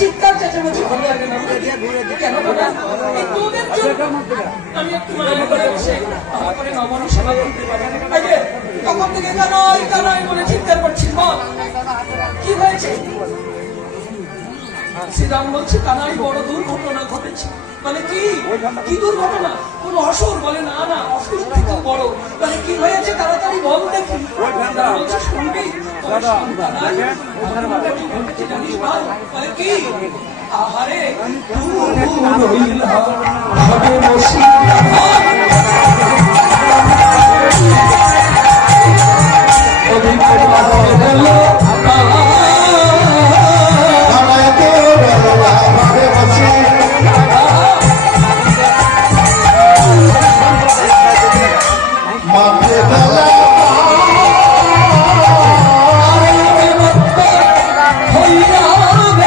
চিৎকার চেঁচামেচি কেন আমি একটু মায়ের করে বসে তারপরে নমন সেবা করতে পারি। তখন থেকে কানাই কানাই বলে চিৎকার করছিস, কি হয়েছে? শ্রীরাম বলছে কানাই বড় দুর্ঘটনা ঘটেছে। মানে কি কি দুর্ঘটনা? কোন অসুর? বলে না না, অসুর থেকে বড়। মানে কি হয়েছে তাড়াতাড়ি বল দেখি। বলছে শুনবি? জানিস বল। মানে কি? আহারে